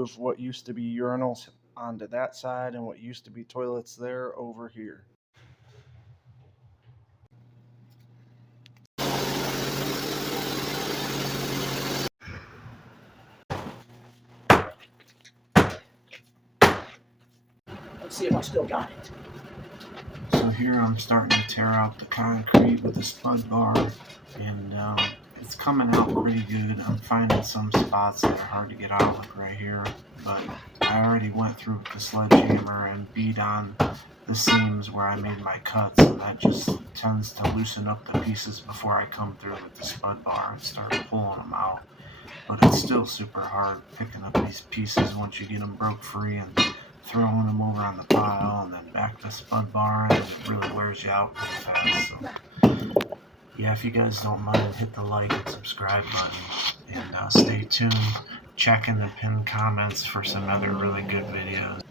move what used to be urinals onto that side and what used to be toilets there over here. Let's see if I still got it. So here I'm starting to tear out the concrete with the spud bar, and it's coming out pretty good. I'm finding some spots that are hard to get out, like right here, but I already went through with the sledgehammer and beat on the seams where I made my cuts, and that just tends to loosen up the pieces before I come through with the spud bar and start pulling them out. But it's still super hard picking up these pieces once you get them broke free and throwing them over on the pile and then back to spud bar, and it really wears you out pretty fast. So yeah, if you guys don't mind, hit the like and subscribe button, and stay tuned. Check in the pinned comments for some other really good videos.